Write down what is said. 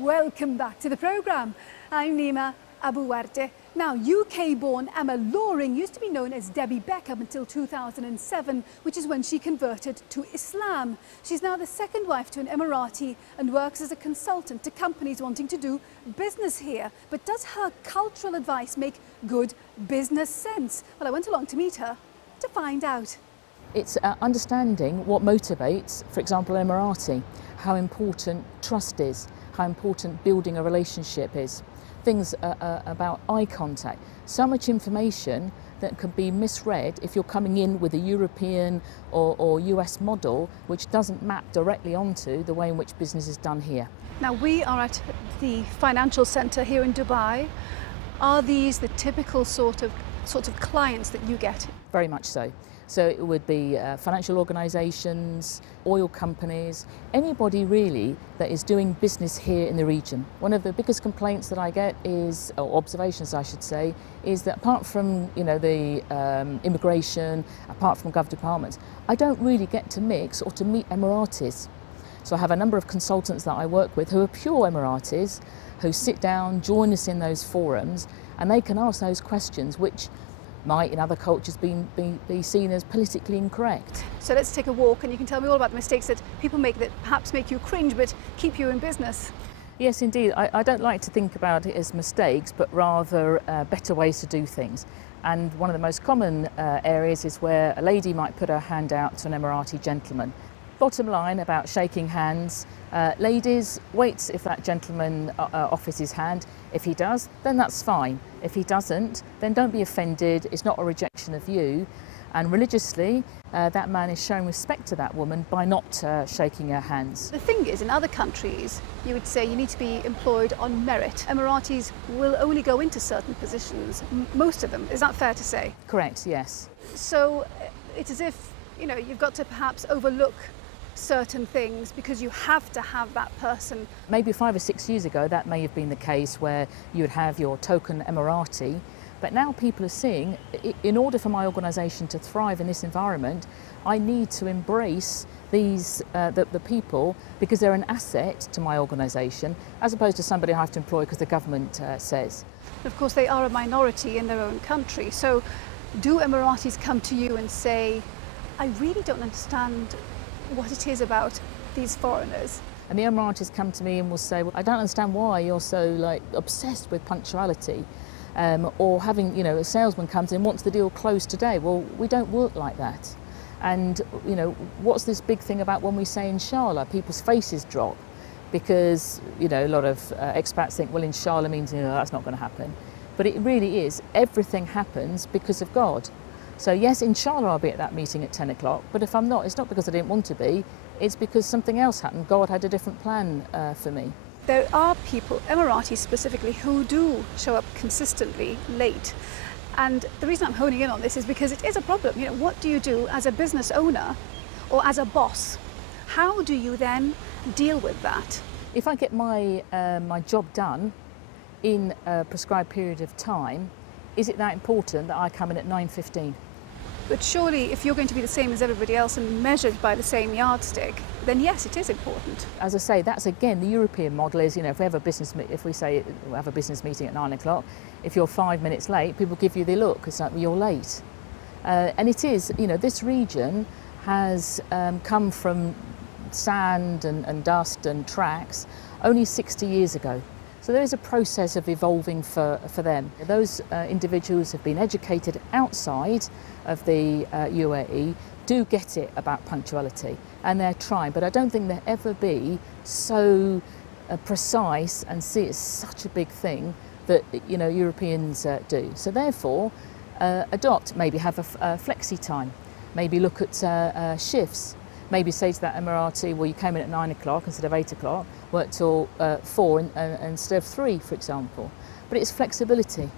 Welcome back to the programme. I'm Nima Abuwarte. Now, UK-born Amal Loring used to be known as Debbie Beckham until 2007, which is when she converted to Islam. She's now the second wife to an Emirati and works as a consultant to companies wanting to do business here. But does her cultural advice make good business sense? Well, I went along to meet her to find out. It's understanding what motivates, for example, an Emirati, how important trust is, how important building a relationship is, things about eye contact. So much information that could be misread if you're coming in with a European or US model which doesn't map directly onto the way in which business is done here. Now, we are at the financial centre here in Dubai. Are these the typical sort of clients that you get? Very much so. So it would be financial organisations, oil companies, anybody really that is doing business here in the region. One of the biggest complaints that I get is, or observations I should say, is that apart from the immigration, apart from gov departments, I don't really get to mix or to meet Emiratis. So I have a number of consultants that I work with who are pure Emiratis, who sit down, join us in those forums, and they can ask those questions which might in other cultures be seen as politically incorrect. So let's take a walk and you can tell me all about the mistakes that people make that perhaps make you cringe but keep you in business. Yes, indeed. I don't like to think about it as mistakes, but rather better ways to do things. And one of the most common areas is where a lady might put her hand out to an Emirati gentleman. Bottom line about shaking hands, ladies, wait if that gentleman offers his hand. If he does, then that's fine. If he doesn't, then don't be offended. It's not a rejection of you. And religiously, that man is showing respect to that woman by not shaking her hands. The thing is, in other countries, you would say you need to be employed on merit. Emiratis will only go into certain positions, most of them. Is that fair to say? Correct, yes. So it's as if, you've got to perhaps overlook certain things because you have to have that person. Maybe 5 or 6 years ago that may have been the case where you would have your token Emirati, but now people are seeing, in order for my organisation to thrive in this environment, I need to embrace these the people because they're an asset to my organisation as opposed to somebody I have to employ because the government says. Of course, they are a minority in their own country, so do Emiratis come to you and say, I really don't understand what it is about these foreigners? And the Emiratis come to me and will say, well, I don't understand why you're so obsessed with punctuality, or having a salesman comes in and wants the deal closed today. Well, we don't work like that. And what's this big thing about when we say inshallah? People's faces drop because a lot of expats think, well, inshallah means that's not going to happen. But it really is. Everything happens because of God. So yes, inshallah I'll be at that meeting at 10 o'clock, but if I'm not, it's not because I didn't want to be, it's because something else happened. God had a different plan for me. There are people, Emiratis specifically, who do show up consistently late. And the reason I'm honing in on this is because it is a problem. What do you do as a business owner or as a boss? How do you then deal with that? If I get my job done in a prescribed period of time, is it that important that I come in at 9:15? But surely, if you're going to be the same as everybody else and measured by the same yardstick, then yes, it is important. As I say, that's again the European model is, if we have a business, if we say we have a business meeting at 9 o'clock, if you're 5 minutes late, people give you the look. It's like, well, you're late. And it is, this region has come from sand and dust and tracks only 60 years ago. So there is a process of evolving for them. Those individuals have been educated outside of the UAE, do get it about punctuality, and they're trying, but I don't think they'll ever be so precise and see it's such a big thing that Europeans do. So therefore, adopt, maybe have a flexi time, maybe look at shifts. Maybe say to that Emirati, well, you came in at 9 o'clock instead of 8 o'clock, work till 4 instead of 3, for example. But it's flexibility.